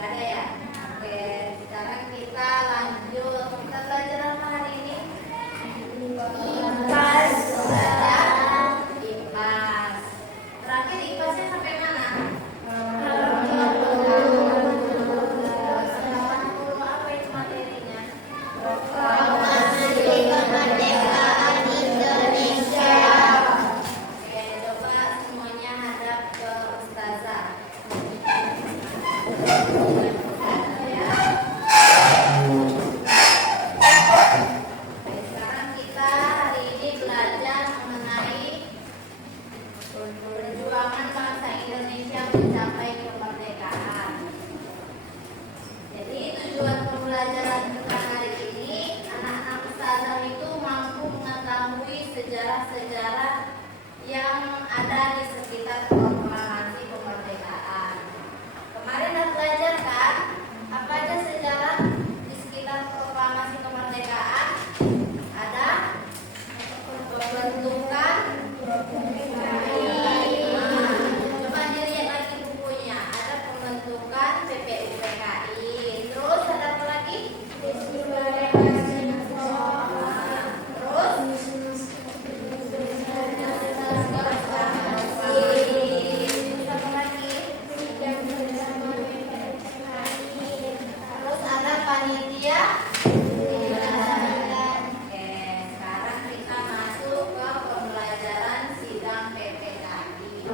Gak ada ya? Oke, sekarang kita lanjut. Kita belajar apa hari ini? IPAS. IPAS. Terakhir IPASnya sampai mana? Apa itu materinya? Proklamasi Kemerdekaan Indonesia. Oke, coba semuanya hadap ke Ustazah. Sekarang kita hari ini belajar mengenai perjuangan bangsa Indonesia mencapai kemerdekaan. Jadi tujuan pembelajaran kita hari ini, anak-anak ustazah itu mampu mengetahui sejarah-sejarah yang ada di sekitar proklamasi kemerdekaan. Kemarin udah belajar kan? Apa aja sejarah di sekitar proklamasi kemerdekaan? Ada pembentukan coba dilihat lagi bukunya. Ada pembentukan PPUPKI. Terus ada apa lagi? Terus apa lagi? Terus ada panitia. Oke, sekarang kita masuk ke pembelajaran sidang PPKI.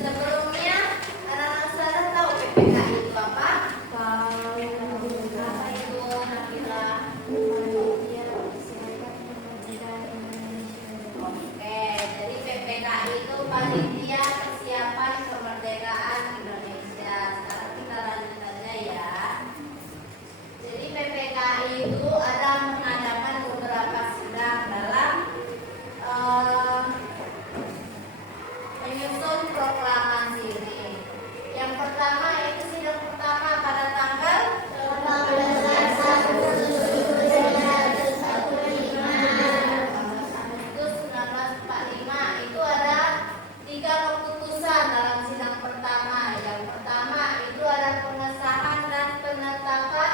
Sebelumnya, anak-anak ustazah tahu PPKI itu apa? Apa itu, Nabila? Oke, jadi PPKI itu Panitia Persiapan Kemerdekaan Indonesia. Sekarang kita lanjut aja ya. Jadi PPKI itu ada mengadakan beberapa sidang dalam menyusun proklamasi ini. Yang pertama itu sidang pertama pada tanggal 18 Agustus 1945. Itu ada 3 keputusan dalam sidang pertama. Yang pertama itu ada pengesahan dan penetapan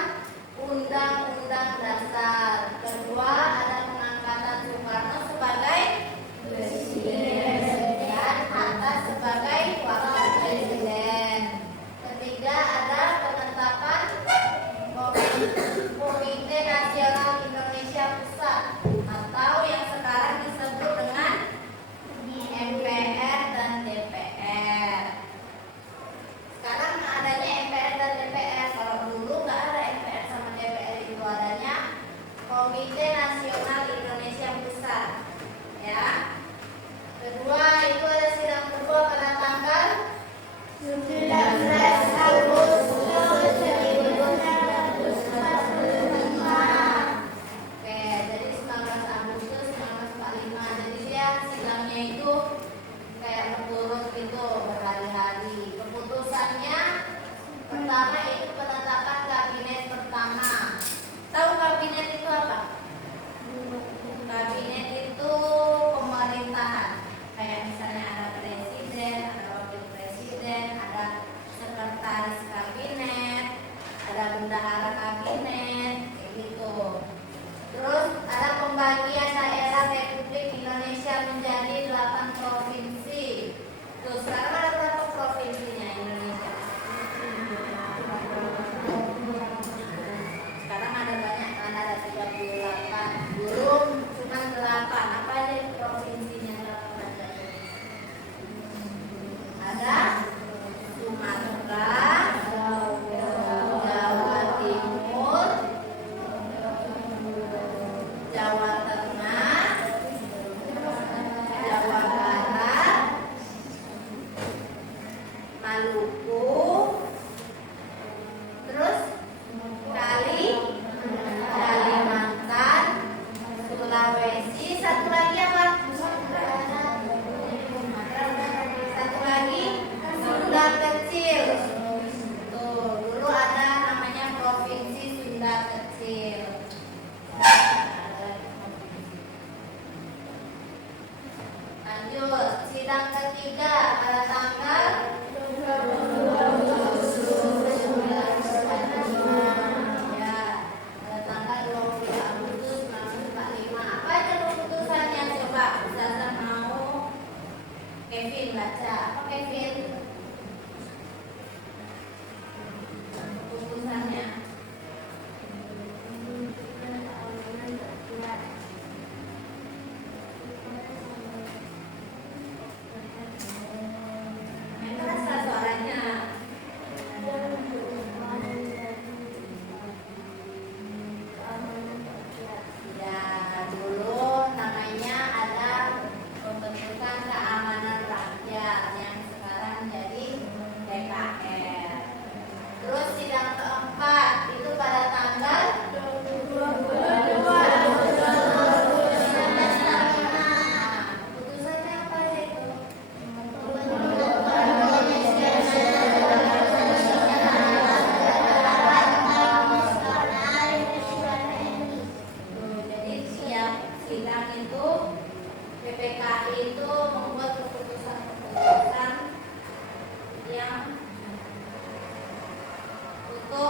Undang-Undang Dasar. Kedua ada pengangkatan Soekarno sebagai presiden dan Hatta sebagai wakil presiden. Ketiga ada penetapan Komite Nasional Indonesia Pusat atau yang sekarang disebut dengan MPR dan DPR. Sekarang adanya MPR dan DPR. Kalau dulu nggak ada MPR sama DPR, itu adanya Komite Nasional Indonesia Pusat. Ya. Kedua itu ada sidang kedua pada tanggal 19 Agustus 1945. Oke, jadi 19 Agustus 1945. Jadi dia sidangnya itu kayak berturut gitu berhari-hari. Keputusannya pertama itu penetapan kabinet pertama. Tahu kabinet itu apa? Kabinet itu pemerintahan. Kayak misalnya ada presiden, ada wakil presiden, ada sekretaris kabinet, ada bendahara kabinet, kayak gitu. Terus ada pembagian daerah Republik Indonesia menjadi 8 provinsi. Tuh, sekarang ada berapa provinsinya Indonesia? Sekarang ada banyak kan, ada 38. Belum cuma 8. Apa aja itu provinsinya 8 tadi? Ada Sumatera, Jawa Timur, Jawa Tengah, Jawa Barat,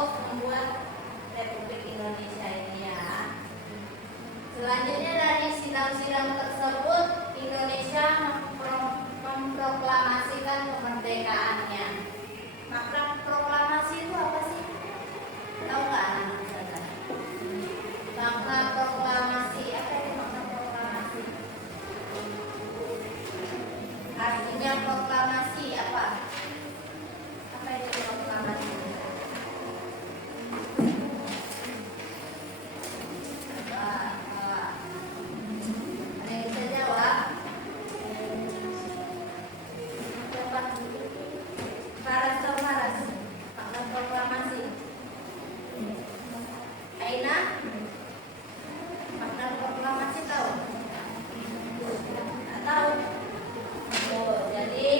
untuk membuat Republik Indonesia ini ya. Selanjutnya dari sidang-sidang tersebut Indonesia memproklamasikan kemerdekaannya. Makna proklamasi itu apa sih? Tahu nggak anak-anak saya? Makna proklamasi, apa itu makna proklamasi? Artinya proklamasi apa? Apa itu proklamasi? Ada yang bisa jawab? Faras, makna proklamasi. Aina, makna proklamasi tahu? Nggak tahu. Oh, jadi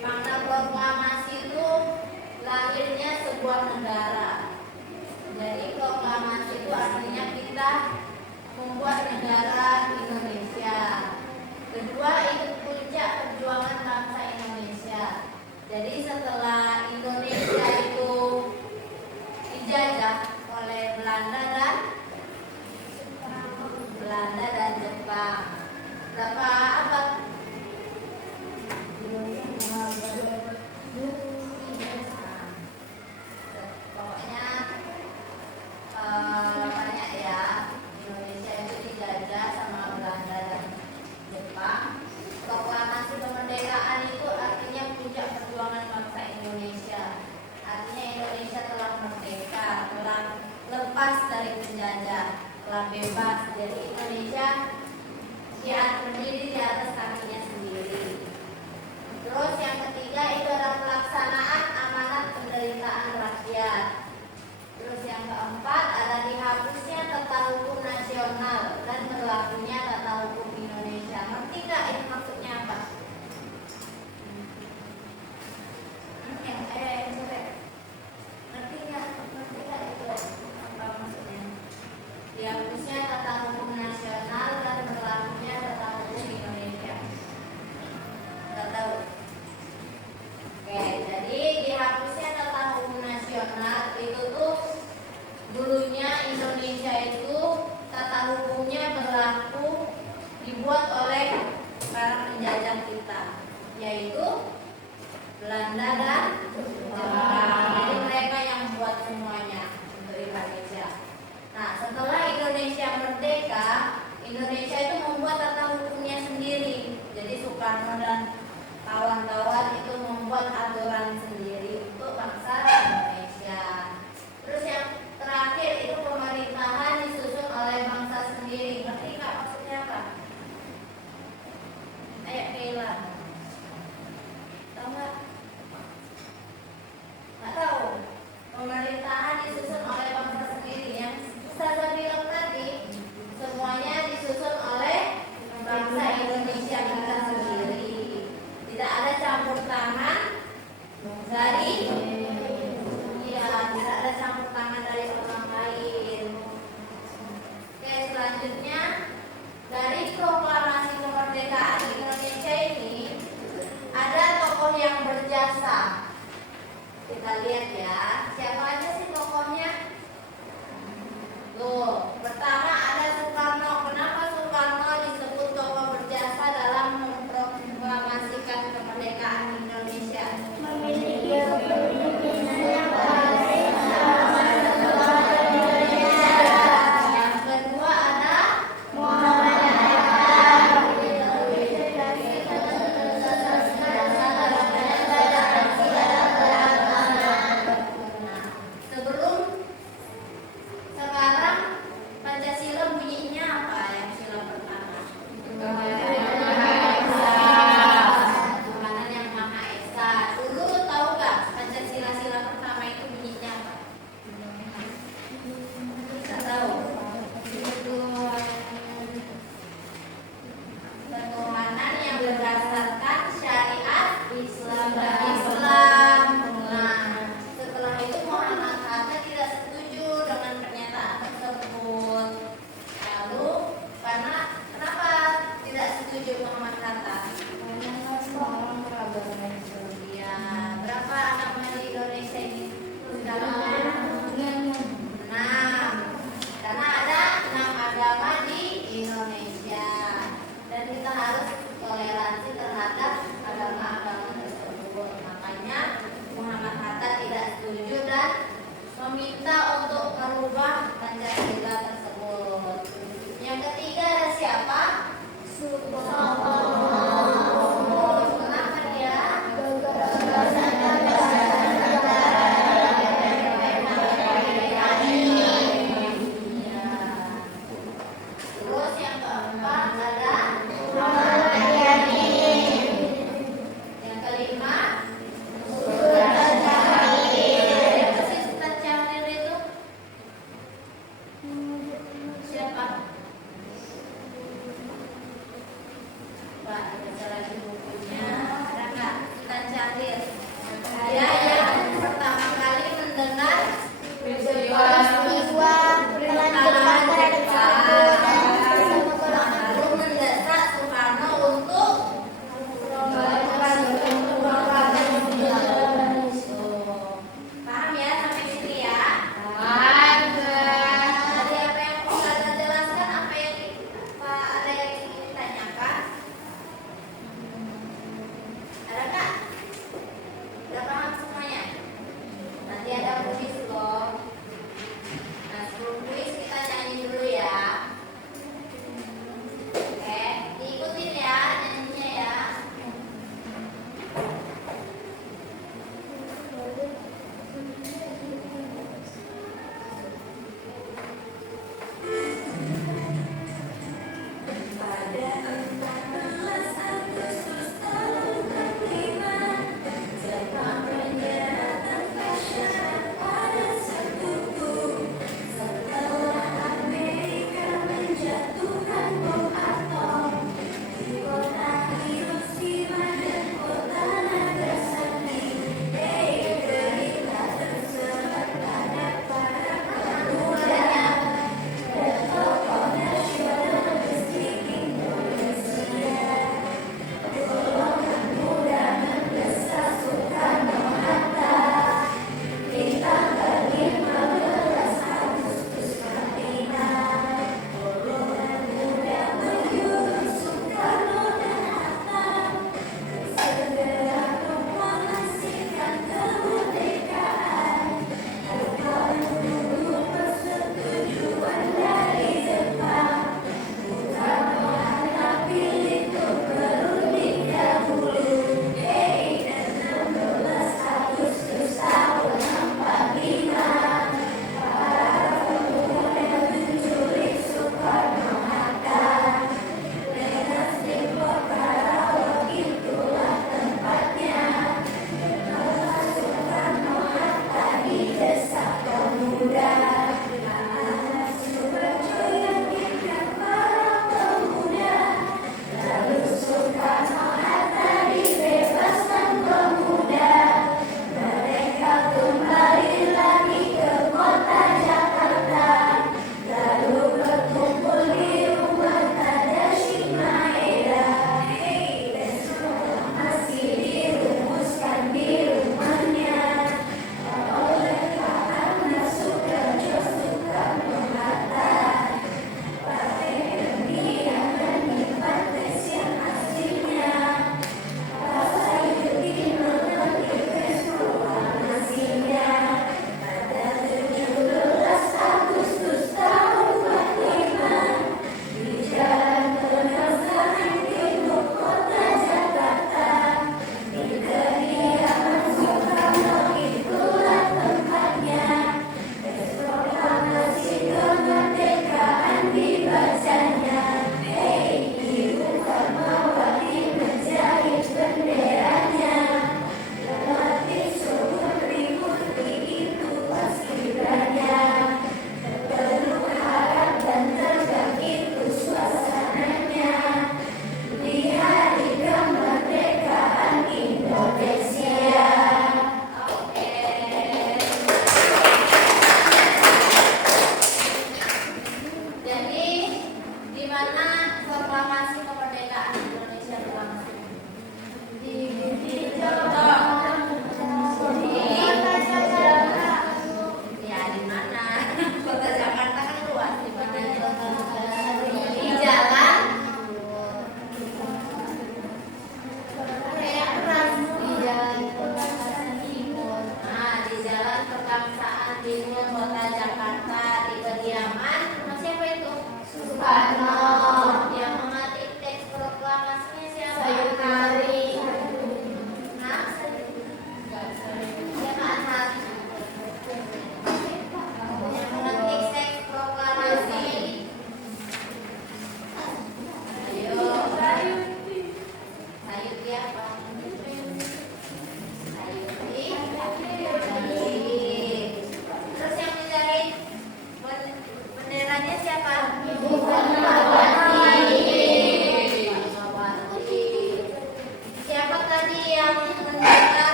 makna proklamasi itu lahirnya sebuah negara. Jadi proklamasi itu artinya kita membuat negara Indonesia. Kedua, itu puncak perjuangan bangsa Indonesia. Jadi setelah Indonesia itu dijajah oleh Belanda dan Jepang. Berapa abad? Pokoknya banyak ya. Indonesia itu dijajah sama Belanda dan Jepang. Proklamasi kemerdekaan itu artinya puncak perjuangan bangsa Indonesia. Artinya Indonesia telah merdeka, telah lepas dari penjajah, telah bebas. Jadi Indonesia berdiri di atas kakinya sendiri. Terus yang ketiga itu adalah pelaksanaan amanat penderitaan rakyat. Terus yang keempat ada dihapusnya tata hukum nasional dan berlakunya tata hukum Indonesia. Ngerti nggak ini maksudnya apa? Ngerti nggak itu apa maksudnya? Dihapusnya tata hukum nasional dan berlakunya tata hukum Indonesia. Nggak tahu. Oke, jadi dihapusnya tata hukum nasional itu tuh dulunya Indonesia itu tata hukumnya berlaku dibuat oleh para penjajah kita, yaitu Belanda dan Jepang. Jadi mereka yang membuat semuanya untuk Indonesia. Nah, setelah Indonesia merdeka, Indonesia itu membuat tata hukumnya sendiri. Jadi Soekarno dan kawan-kawan itu membuat aturan sendiri untuk bangsa Indonesia. Terus yang terakhir itu pemerintahan disusun oleh bangsa sendiri. Ngerti nggak maksudnya apa? Ayo Kayla. Tahu nggak? Nggak tahu. Pemerintahan disusun oleh bangsa sendiri. Yang saya bilang tadi semuanya disusun merubah Pancasila tersebut. Yang ketiga ada siapa? Soekarno. Kenapa dia? Iya. Terus yang keempat ada yang kelima Sultan Syahrir. Siapa sih Sultan Syahrir itu?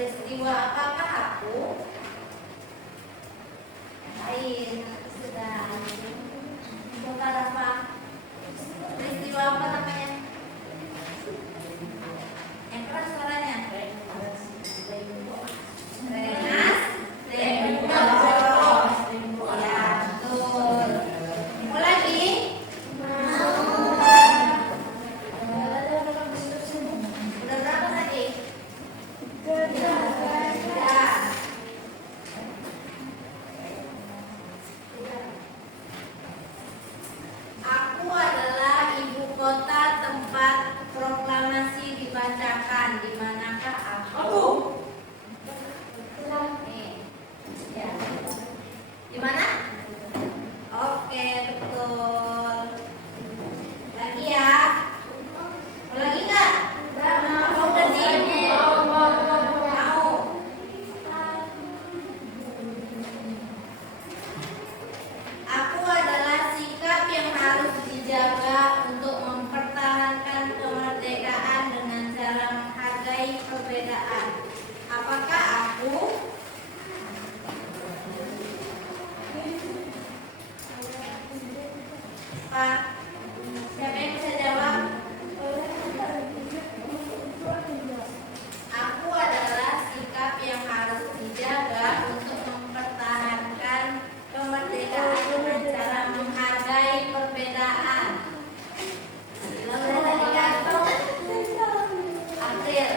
peristiwa apakah aku? Lain sudah. Bukan apa? Peristiwa apa namanya? Yang keras suaranya. Renas, Rembo. Ya, betul. Mau lagi? Udah berapa tadi? Tiga. Aku adalah ibu kota tempat proklamasi dibacakan. Di manakah aku? Nih. Ya. Di mana? Oke, betul. Lagi ya? Mau lagi nggak? Mau udah sih? Mau. Aku adalah sikap yang harus dijaga untuk mempertahankan kemerdekaan dengan cara menghargai perbedaan. Apakah aku? Pak, siapa yang bisa jawab? Aku adalah sikap yang harus dijaga untuk mempertahankan kemerdekaan dengan cara menghargai perbedaan. Lalu tadi kantong April.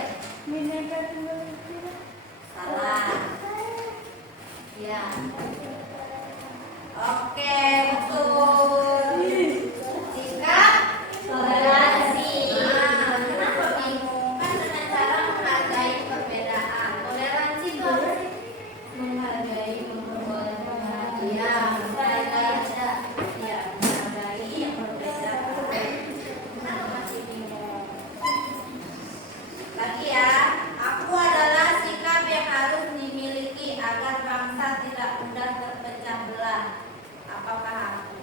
Salah. Ya. Oke, betul. Sikap toleransi. Nah, kenapa bingung? Kan dengan cara menghargai perbedaan. Toleransi itu apa sih? Menghargai perbedaan. Iya, menghargai yang berbeda. Kenapa masih bingung? Lagi ya, aku adalah sikap yang harus dimiliki agar bangsa tidak mudah terpecah belah. Apakah aku?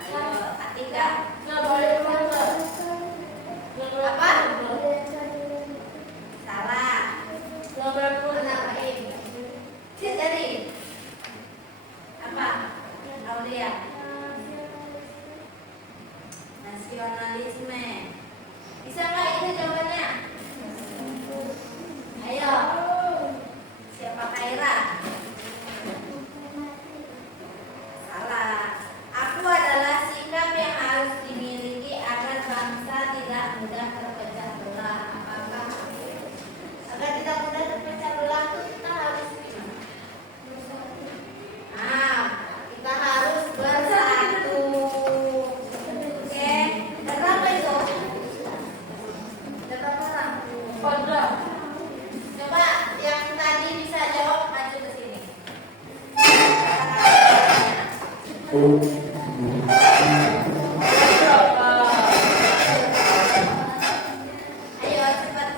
Ayo, Atika. Apa? Salah. Kenapa ini? Jadi apa? Aulia. Nasionalisme. Bisa nggak itu jawabannya? Ayo. Siapa Kaira? Salah. Aku adalah sikap yang harus dimiliki agar bangsa tidak mudah terpecah belah. Apakah aku? Agar tidak mudah terpecah belah itu kita harus gimana? Nah, kita harus bersatu. Oke, dan berapa itu? Ada berapa orang? Coba yang tadi bisa jawab maju ke sini. Ayo cepat.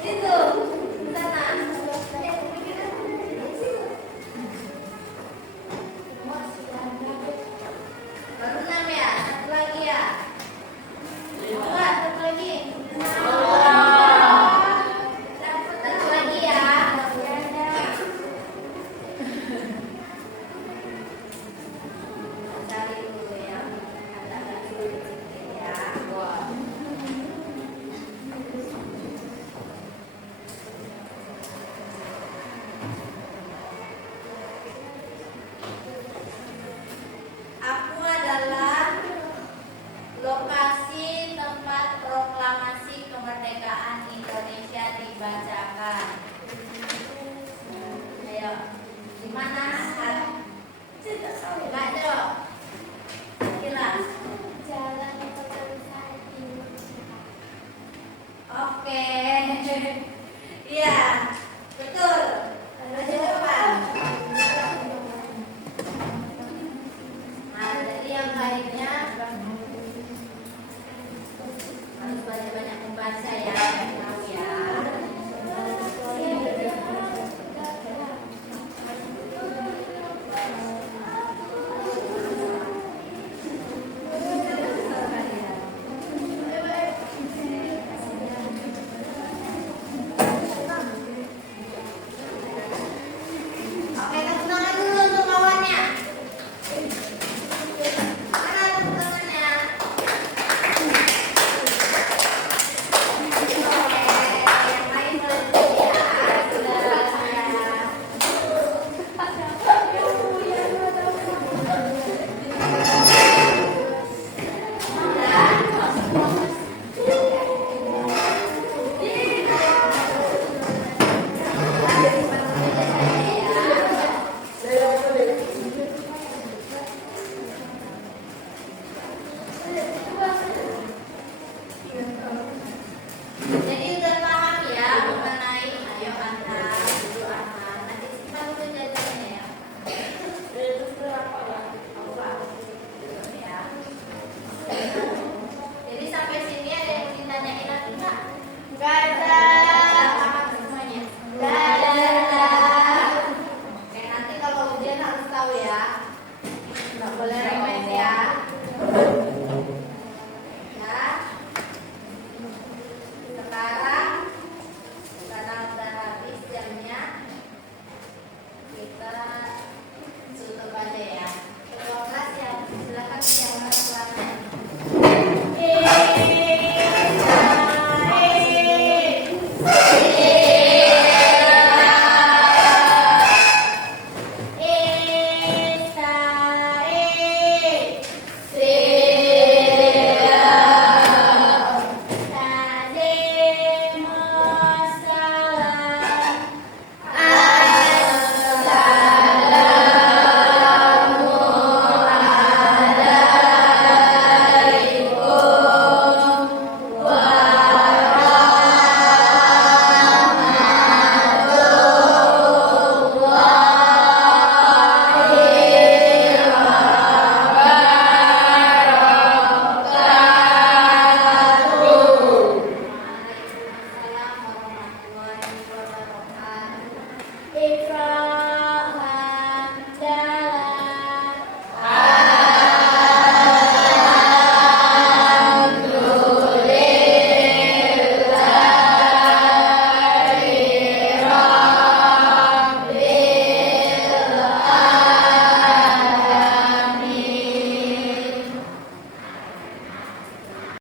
Situ, sana. Baru 6 ya, satu lagi ya. Coba satu lagi. Satu lagi ya. Cari dulu ya. Agak sulit sedikit ya. Aku adalah lokasi tempat proklamasi kemerdekaan Indonesia dibacakan. Ayo, di mana? Enggak jawab. Jelas. Oke. Iya, betul. Ada jawaban. Nah, jadi yang lainnya harus banyak-banyak membaca ya.